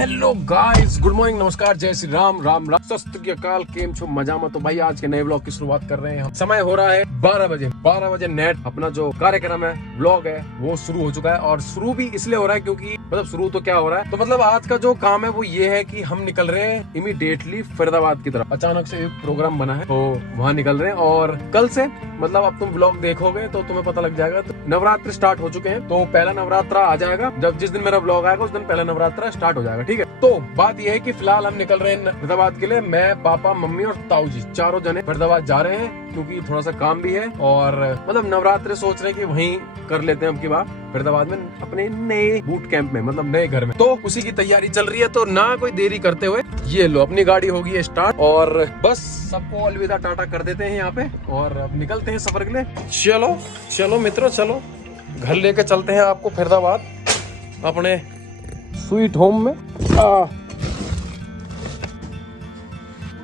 Hello guys, good morning, नमस्कार, जय श्री राम, राम राम, सत अकाल, केम छो मजा में। तो भाई आज के नए व्लॉग की शुरुआत कर रहे हैं हम। समय हो रहा है 12 बजे नेट अपना जो कार्यक्रम है, व्लॉग है, वो शुरू हो चुका है। और शुरू भी इसलिए हो रहा है क्योंकि मतलब शुरू तो क्या हो रहा है, तो मतलब आज का जो काम है वो ये है कि हम निकल रहे हैं इमीडिएटली फरीदाबाद की तरफ। अचानक से एक प्रोग्राम बना है तो वहाँ निकल रहे हैं। और कल से मतलब अब तुम व्लॉग देखोगे तो तुम्हें पता लग जाएगा। तो नवरात्र स्टार्ट हो चुके हैं, तो पहला नवरात्रा आ जाएगा। जब जिस दिन मेरा व्लॉग आएगा उस दिन पहला नवरात्रा स्टार्ट हो जाएगा, ठीक है। तो बात यह है कि फिलहाल हम निकल रहे हैं फरीदाबाद के लिए। मैं, पापा, मम्मी और ताऊ जी चारों जने फरीदाबाद जा रहे हैं क्योंकि थोड़ा सा काम भी है। और मतलब नवरात्रे सोच रहे हैं कि वहीं कर लेते हैं अब की बार फरीदाबाद में, अपने नए बूट कैंप में, मतलब नए घर में। तो उसी की तैयारी चल रही है। तो ना कोई देरी करते हुए ये लो, अपनी गाड़ी होगी है स्टार्ट। और बस सबको अलविदा टाटा कर देते हैं यहाँ पे और अब निकलते हैं सफर के लिए। चलो चलो मित्रों, चलो घर लेके चलते हैं आपको फरीदाबाद, अपने स्वीट होम में।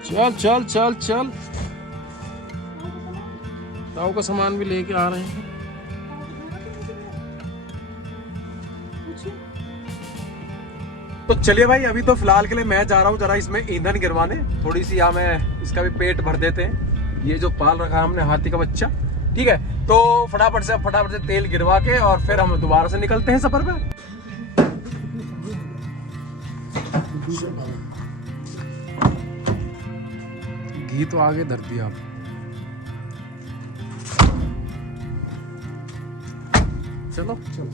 चल चल चल चल, ताऊ का सामान भी लेके आ रहे हैं। तो चलिए भाई, अभी तो फिलहाल के लिए मैं जा रहा हूँ जरा इसमें ईंधन गिरवाने। थोड़ी सी यहाँ में इसका भी पेट भर देते हैं। ये जो पाल रखा है हमने हाथी का बच्चा, ठीक है। तो फटाफट से तेल गिरवा के और फिर हम दोबारा से निकलते हैं सफर पे। घी तो आगे धर दिया। चलो चलो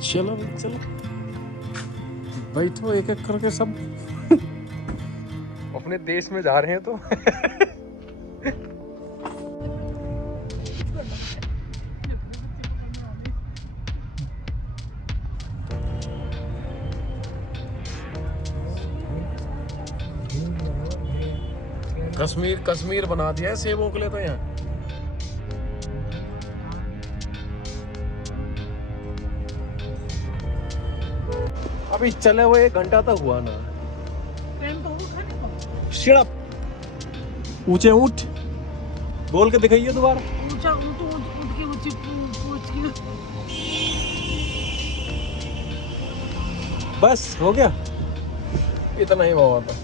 चलो चलो, बैठो एक एक करके सब। अपने देश में जा रहे हैं तो कश्मीर कश्मीर बना दिया है सेबों के लिए तो यहाँ। अभी चले हुए 1 घंटा तक हुआ ना। ऊंचे ऊंट बोल के दिखाइए दोबारा। ऊंचा ऊंट ऊंट के ऊंची पूछ की। बस हो गया, इतना ही हुआ था।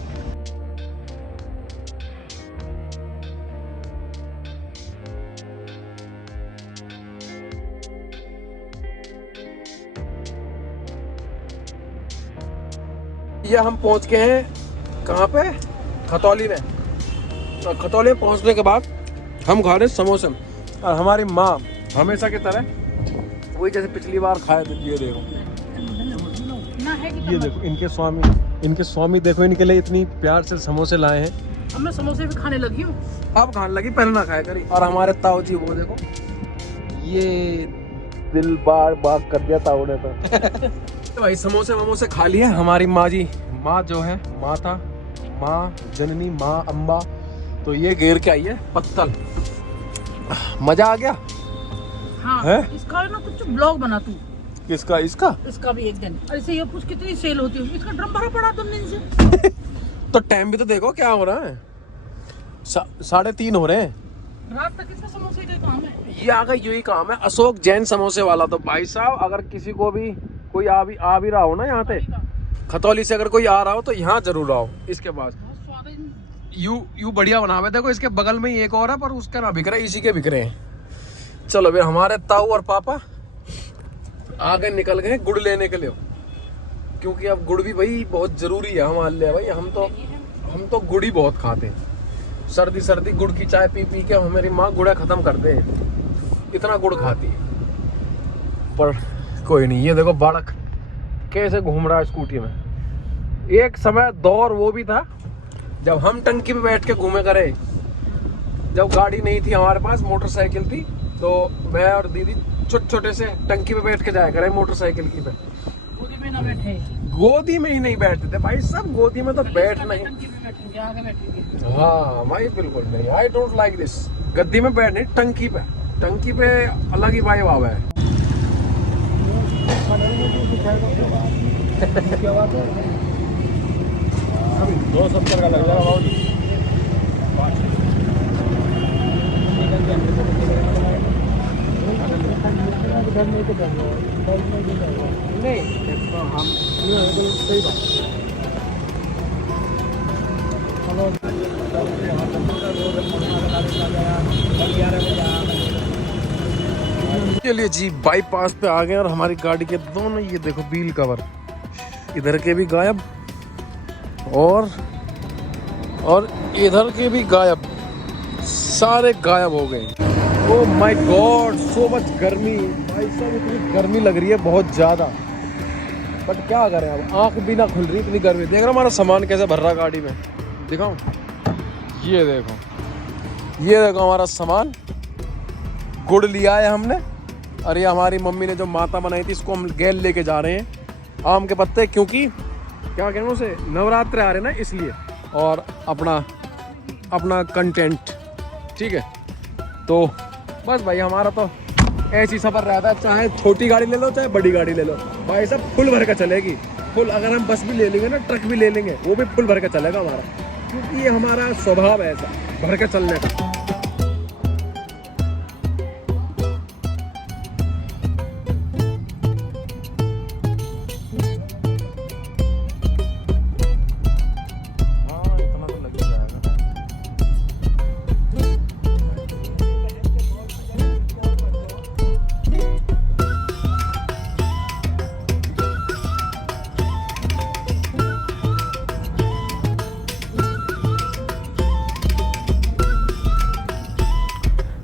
ये हम पहुंच गए हैं कहाँ पे, खतौली में। और खतौली में पहुंचने के बाद हम खा रहे समोसे। और हमारी माँ हमेशा की तरह वही जैसे पिछली बार खाए थे। ये देखो, ये देखो, इनके स्वामी देखो, इनके लिए इतनी प्यार से समोसे लाए हैं। अब मैं समोसे भी खाने लगी हूँ। अब खाने लगी, पहले ना खाया करी। और हमारे ताऊ जी वो देखो, ये दिल बाग कर दिया ताऊ ने तो। भाई समोसे खा लिए। हमारी माँ जी, माँ जो है माता, माँ जननी, माँ अम्बा, तो ये घेर के आई है पत्तल। मजा आ गया। हाँ, है? इसका ना कुछ ब्लॉग बना तू। किसका? इसका भी एक दिन ऐसे ये कुछ कितनी सेल होती है। इसका ड्रम भरा पड़ा 2 दिन से। तो टाइम भी तो देखो क्या हो रहा है, 3:30 हो रहे हैं। रात तक इसका समोसे का काम है। ये आगे यही काम है, अशोक जैन समोसे वाला। तो भाई साहब, अगर किसी को भी कोई आ भी रहा हो ना यहाँ पे खतौली से, अगर कोई आ रहा हो तो यहाँ जरूर आओ। इसके पास यू बढ़िया बना हुआ। देखो इसके बगल में ही एक और है, पर उसका ना बिक रहा है, इसी के बिक रहे हैं। चलो भाई, हमारे ताऊ और पापा आगे निकल गए गुड़ लेने के लिए, क्योंकि अब गुड़ भी भाई बहुत जरूरी है हमारे लिए। भाई हम तो गुड़ ही बहुत खाते हैं। सर्दी गुड़ की चाय पी के हमारी माँ गुड़ा खत्म कर दे, इतना गुड़ खाती है। पर कोई नहीं, ये देखो बालक कैसे घूम रहा है स्कूटी में। एक समय दौर वो भी था जब हम टंकी पे बैठ के घूमे करे। जब गाड़ी नहीं थी हमारे पास, मोटरसाइकिल थी, तो मैं और दीदी छोटे से टंकी पे बैठ के जाया करे मोटरसाइकिल की पे। गोदी में ना बैठे, गोदी में ही नहीं बैठते थे भाई, सब गोदी में तो बैठ नहीं। हाँ भाई, बिल्कुल नहीं, आई डोंट लाइक दिस। गद्दी में बैठने, टंकी पे अलग ही वाइब आवा है। क्या बात है, 270 का लग जाएगा नहीं, हम सही बात। चलिए जी, बाईपास पे आ गए और हमारी गाड़ी के दोनों ये देखो व्हील कवर इधर के भी गायब और इधर के भी गायब, सारे गायब हो गए। Oh my God, so much गर्मी भाई साहब, इतनी गर्मी लग रही है बहुत ज़्यादा, बट क्या करें अब, आँख भी ना खुल रही, इतनी गर्मी। देख रहा हमारा सामान कैसे भर रहा गाड़ी में, दिखाऊं, ये देखो हमारा सामान। गुड़ लिया है हमने, और ये हमारी मम्मी ने जो माता बनाई थी इसको हम गैल लेके जा रहे हैं, आम के पत्ते, क्योंकि क्या कहना उसे, नवरात्रे आ रहे ना इसलिए, और अपना कंटेंट, ठीक है। तो बस भाई हमारा तो ऐसी सफ़र रहता है, चाहे छोटी गाड़ी ले लो चाहे बड़ी गाड़ी ले लो, भाई सब फुल भर कर चलेगी, फुल। अगर हम बस भी ले लेंगे ना, ट्रक भी ले लेंगे, वो भी फुल भर कर चलेगा हमारा, क्योंकि ये हमारा स्वभाव है ऐसा भर कर चलने का।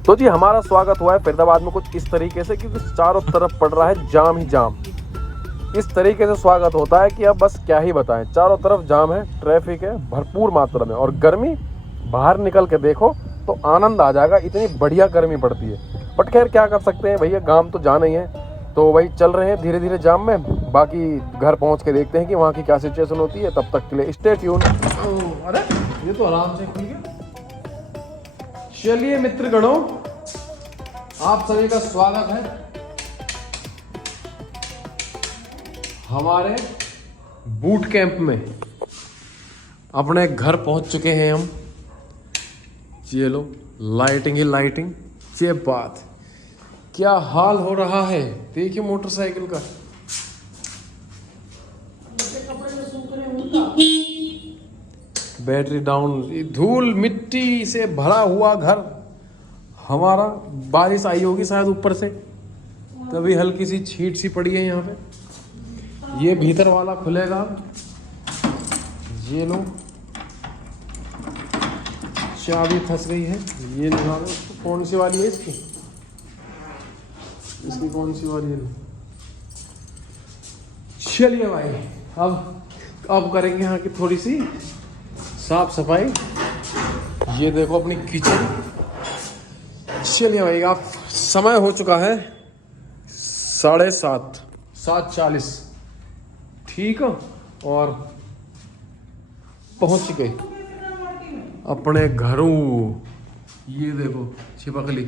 तो जी हमारा स्वागत हुआ है फरीदाबाद में कुछ इस तरीके से, क्योंकि चारों तरफ पड़ रहा है जाम ही जाम। इस तरीके से स्वागत होता है कि अब बस क्या ही बताएं, चारों तरफ जाम है, ट्रैफिक है भरपूर मात्रा में, और गर्मी बाहर निकल के देखो तो आनंद आ जाएगा, इतनी बढ़िया गर्मी पड़ती है। बट खैर क्या कर सकते हैं भैया, गांव तो जाना ही है, तो वही चल रहे हैं धीरे धीरे जाम में। बाकी घर पहुँच के देखते हैं कि वहाँ की क्या सिचुएशन होती है, तब तक के लिए स्टे ट्यून। अरे ये तो आराम से खुल गया। चलिए मित्रगणों, आप सभी का स्वागत है हमारे बूट कैंप में। अपने घर पहुंच चुके हैं हम। ये लो, लाइटिंग ही लाइटिंग, ये बात क्या हाल हो रहा है, देखिए मोटरसाइकिल का। बैटरी डाउन, धूल मिट्टी से भरा हुआ घर हमारा। बारिश आई होगी शायद ऊपर से, तभी हल्की सी छींट सी पड़ी है यहाँ पे। ये भीतर वाला खुलेगा, ये लो, चाबी फंस गई है, ये निकालो। कौन सी वाली है इसकी कौन सी वाली है? चलिए भाई, अब करेंगे यहाँ की थोड़ी सी साफ सफाई। ये देखो अपनी किचन। चलिए भाई, आप समय हो चुका है 7:30 ठीक है, और पहुंच गए अपने घरों। ये देखो छिपकली